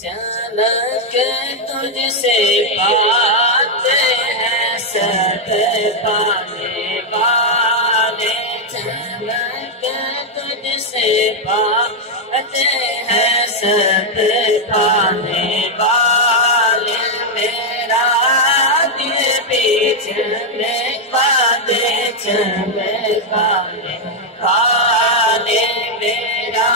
چمک تجھ سے پاتے ہیں سب پانے والے، چمک تجھ سے پاتے ہیں سب پانے والے، میرا دل بھی چمکا دے چمکانے والے، میرا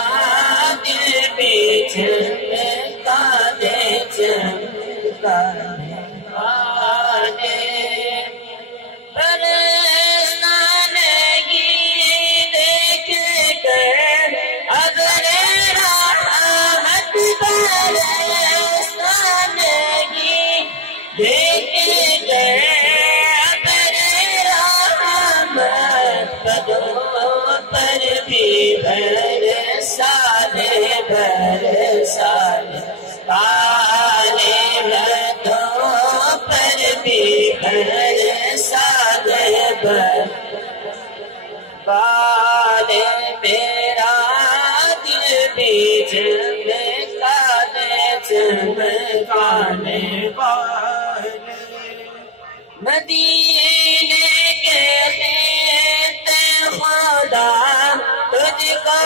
دل بھی چمکا دے چمکانے والے، برسانے کی دیکھ کر اگر رحمت برسانے کی دیکھ کر اگر رحمت پدوں پر بھی برسانے برسانے والے، پدوں پر بھی برسانے والے، میرا دل بھی چمکانے چمکانے والے، مدینے کے خطے خدا تجھ کو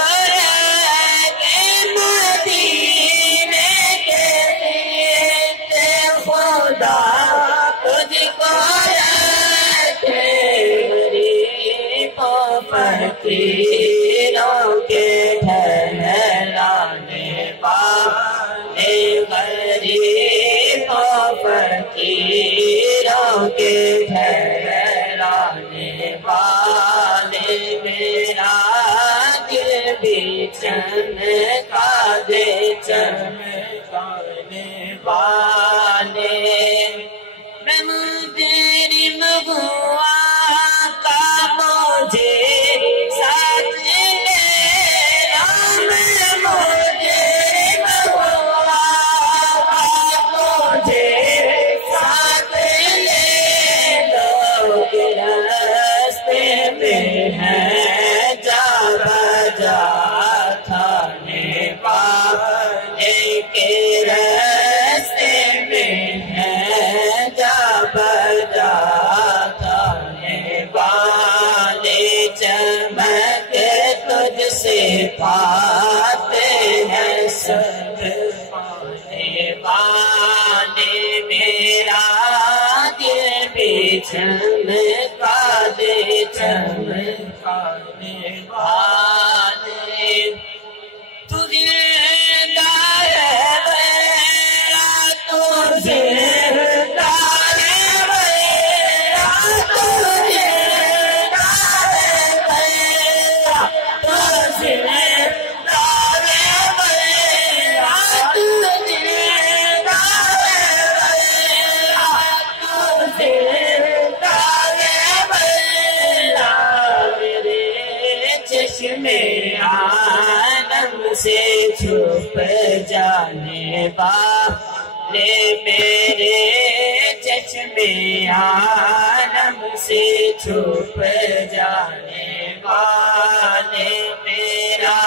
مدینے کے خطے خدا تجھ کو غریبوں فقیروں کے ٹھہرانے والے، غریبوں فقیروں کے ٹھہرانے والے، میرا دل بھی چمکا دے چمکانے والے، میں مجرم ہوا کا مجھے ساتھ لینا، میں مجرم ہوا کا مجھے ساتھ لینا، راستے میں ہے جا بجا کھانے والے کے راستے میں ہے جا بجا کھانے والے، چمک تجھ سے پاتے ہیں سب پانے والے، میرا دل بھی چمکا دے چمکانے والے، تو زندہ ہے میرا، تو زندہ ہے میرا، تو زندہ ہے میرا، تو زندہ ہے میرا، تو زندہ ہے میرا، تو زندہ ہے میرا، میرے چشمے عالم سے چھپ جانے والے، میرے چشمے عالم سے چھپ جانے والے، میرا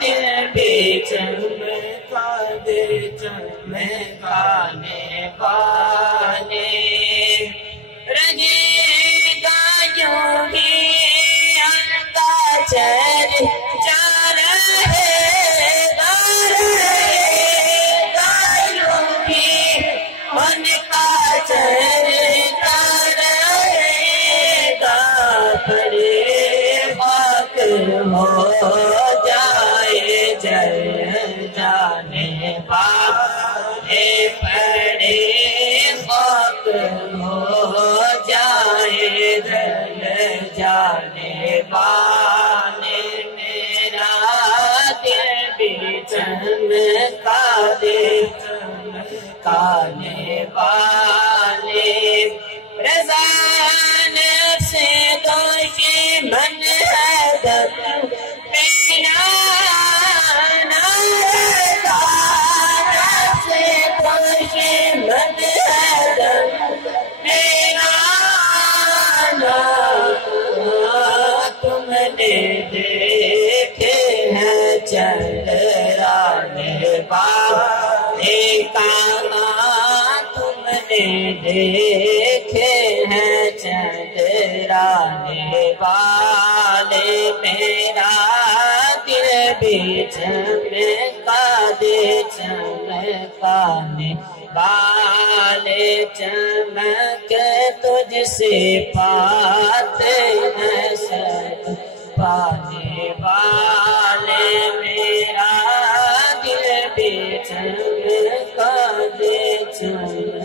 دل بھی چمکا دے چمکانے والے، رہے گا یوں ہی ان کا چرچا رہے گا، رہے گا یوں ہی ان کا چرچا رہے گا، پڑے خاک ہو جائے جل جانے والے، پڑے خاک ہو جائے جل جانے والے، میرا دل بھی چمکا چمکانے والے رضا نفس دشمن حیدر میرا رضا نفس دشمن حیدر میرا تم نے دیکھے ہیں چندرانے والے کہاں تم نے دیکھے ہیں چندرانے والے میرا دل بھی چمکا دے چمکانے والے چمک تجھ سے پاتے ہیں سب پانے والے میرا دل بھی چمکا دے چمکانے